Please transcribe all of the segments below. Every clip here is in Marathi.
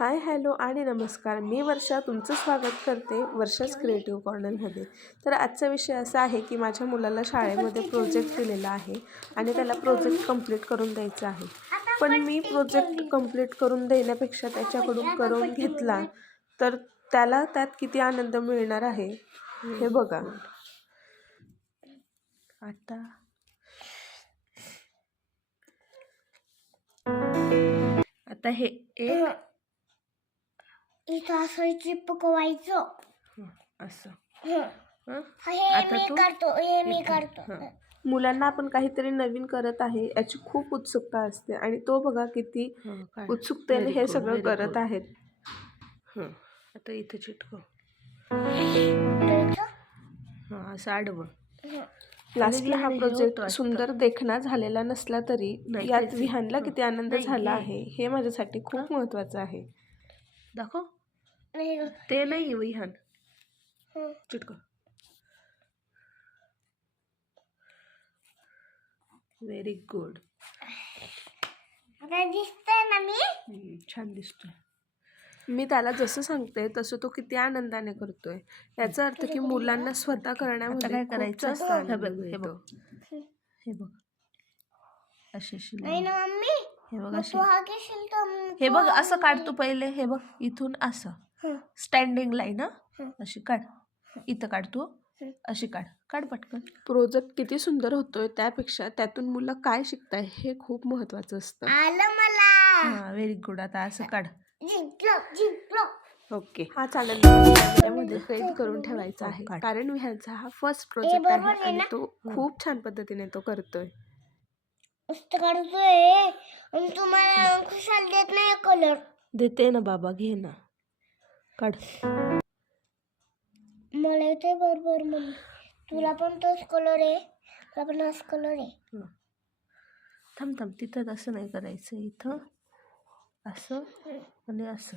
हाय हॅलो आणि नमस्कार. मी वर्षा तुमचं स्वागत करते वर्षाच क्रिएटिव्ह कॉर्नरमध्ये. तर आजचा विषय असा आहे की माझ्या मुलाला शाळेमध्ये प्रोजेक्ट दिलेला आहे आणि त्याला प्रोजेक्ट कंप्लीट करून द्यायचा आहे. पण मी प्रोजेक्ट कंप्लीट करून देण्यापेक्षा त्याच्याकडून करून घेतला तर त्याला त्यात किती आनंद मिळणार आहे हे बघा. आता हे एक इथं असं चिपकवायचं असं. हे मी करतो. मुलांना आपण काहीतरी नवीन करत आहे याची खूप उत्सुकता असते आणि तो बघा किती उत्सुकतेने हे सगळं करत आहेत. आता इथे चिटकव. असं आडवं. लास्टला हा प्रोजेक्ट सुंदर देखणा झालेला नसला तरी यात विहानला किती आनंद झाला आहे हे माझ्यासाठी खूप महत्वाचं आहे. दाखव. ते नाही विहान चिटकव. Very good. दिसतंय ना मी छान दिसतोय. मी त्याला जसं सांगते तसं तो किती आनंदाने करतोय. याचा अर्थ की मुलांना स्वतः करण्यामध्ये काय खूप करायचं जास्त आनंद मिळतो. हे बघ असे नाही ना मम्मी. हे बघ मग असे. तू हा घेशील तर हे बघ असं काढ तू पहिले. हे बघ इथून असं स्टँडिंग लाईन अशी काढ. इथं काढ तू अशी काढ पटकन. प्रोजेक्ट किती सुंदर होतोय त्यापेक्षा त्यातून मुलं काय शिकताय हे खूप महत्वाचं असतं. आलं मला. हा व्हेरी गुड. आता असं काढ. ओके. हा आनंद त्यामध्ये कैद करून ठेवायचा आहे कारण विहानचा हा फर्स्ट प्रोजेक्ट आहे आणि तो खूप छान पद्धतीने तो करतोय. मस्त काढतोय आणि तुम्हाला खुशाल देत नाही कलर. देते ना बाबा, घे ना काढ. मला येतोय बरोबर मम्मी. तुला पण तोच कलर आहे. तुला पण हाच कलर आहे. थांब तिथं असं नाही करायचं. इथं असं आणि असं.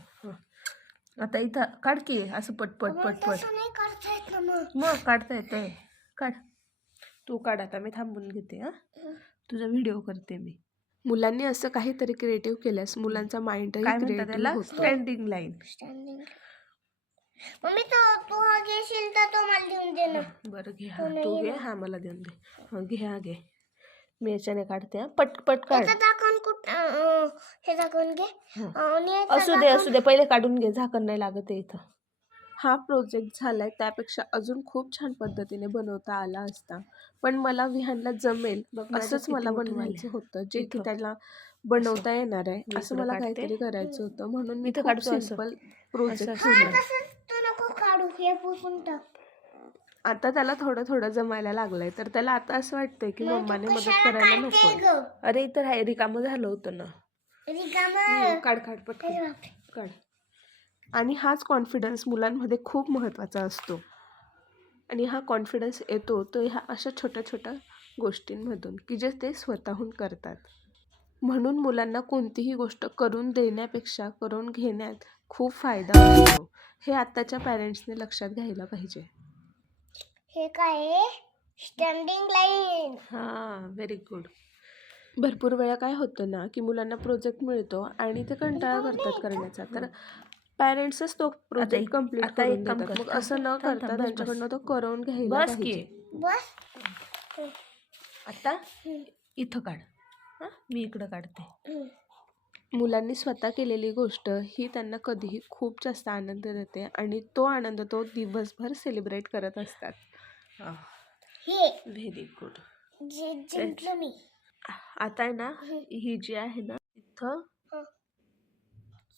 आता इथं काढ की असं पटपट. नाही करता येत ना मग काढता येतंय. काढ तू काढ. आता मी थांबून घेते. तुझा व्हिडिओ करते मी. मुलांनी असं काहीतरी क्रिएटिव्ह केल्यास मुलांचा माइंडही क्रिएटिव्ह होतो. Standing line. मम्मी तू हा घेशील तर तो मला देऊन दे ना. बरं घे. हा तू घे. हा मला देऊन दे. घे. मी याच्याने काढते. पटपट काढ. हे झाकून घे. असू दे पहिले काढून घे. झाकण नाही लागत आहे इथं. हा प्रोजेक्ट झालाय त्यापेक्षा अजून खूप छान पद्धतीने बनवता आला असता पण मला विहानला जमेल असंच मला बनवायचं होतं जे की त्याला बनवता येणार आहे असं मला काहीतरी करायचं होतं म्हणून मी खूप सिंपल प्रोजेक्ट आता त्याला थोडं जमायला लागलंय तर त्याला आता असं वाटतंय की मम्माने मदत करायला नको. अरे इथं रिकामं झालं होतं ना. काढ पटकन काढ. आणि हाच कॉन्फिडन्स मुलांमध्ये खूप महत्त्वाचा असतो आणि हा कॉन्फिडन्स येतो तो ह्या अशा छोट्या गोष्टींमधून की जे ते स्वतःहून करतात. म्हणून मुलांना कोणतीही गोष्ट करून देण्यापेक्षा करून घेण्यात खूप फायदा असतो. हे आत्ताच्या पॅरेंट्सने लक्षात घ्यायला पाहिजे. हे काय स्टँडिंग लाईन. Very good. भरपूर वेळा काय होतं ना की मुलांना प्रोजेक्ट मिळतो आणि ते कंटाळा करतात करण्याचा तर पॅरेंट्सच तो प्रोजेक्ट कंप्लीट करून देतात. मग असं न करता त्यांच्याकडनं तो करून घ्यायला पाहिजे. आता इथं काढ. मी इकडं काढते. मुलांनी स्वतः केलेली गोष्ट ही त्यांना कधीही खूप जास्त आनंद देते आणि तो आनंद तो दिवसभर सेलिब्रेट करत असतात. Very good. आता ना ही जी आहे ना इथं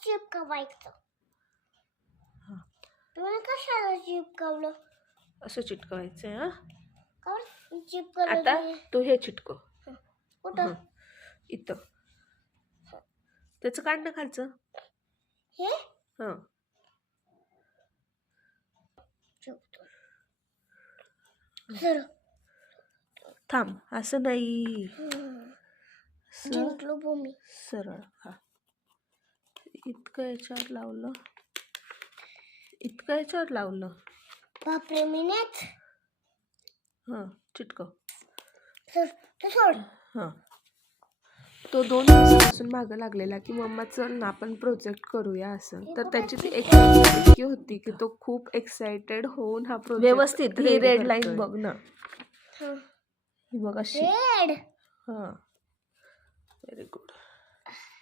चिपकवायचं. तुम्ही कशाला चिपकवलं? असं चिटकवायचं. चिपकवलं आता तू हे चिटकव. कुठं? इथं. त्याचं काढणं खालचं. हे थांब असं नाही. जिंकलो भूमी. सरळ. इतकं याच्यावर लावलं. बापरे मिनिट. चिटकव. सोड. तो 2 दिवसापासून मागं लागलेला की मम्मा चल ना आपण प्रोजेक्ट करूया असं. तर त्याची ती एक्साइटमेंट इतकी होती की तो खूप एक्साइटेड होऊन हा प्रोजेक्ट व्यवस्थित ही रेड लाईन बघ ना, ही बघ अशी. रेड. हां, व्हेरी गुड.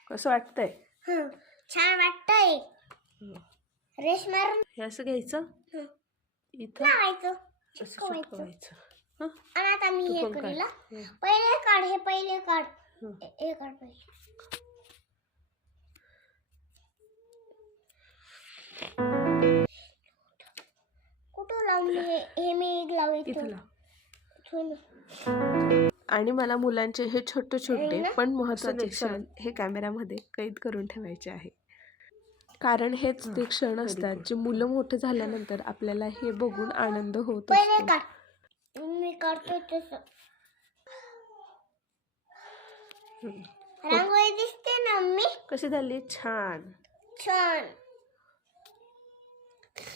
कसं वाटतंय? छान वाटतंय. रेश मारून हे असं घ्यायचं, इथं लावायचं, असं चिटकवायचं. चिटकवायचं. हं? आणि आता मी तू हे पण काढ. करेल. हं. पहिले काढ, हे पहिले काढ. हे काढ पहिले. कुठं लावून हे मी लावायचं. इथं लाव. ठेवून. आणि मला मुलांचे हे छोटे छोटे पण महत्त्वाचे नाही, क्षण हे कॅमेऱ्यामध्ये कैद करून ठेवायचे आहे. कारण हेच ते क्षण असतात जे मुलं मोठं झाल्यानंतर आपल्याला हे बघून आनंद होत पहिले असतो. काढ. मी काढतोय तसं. रांगोळी दिसते ना मम्मी? कशी झाली? छान. छान.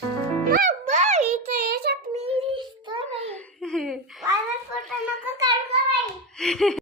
बाबा, इथे याच्यात मी दिसतो नाही. माझा फोटो नको काढू का बाई?